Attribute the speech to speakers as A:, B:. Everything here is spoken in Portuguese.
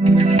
A: Música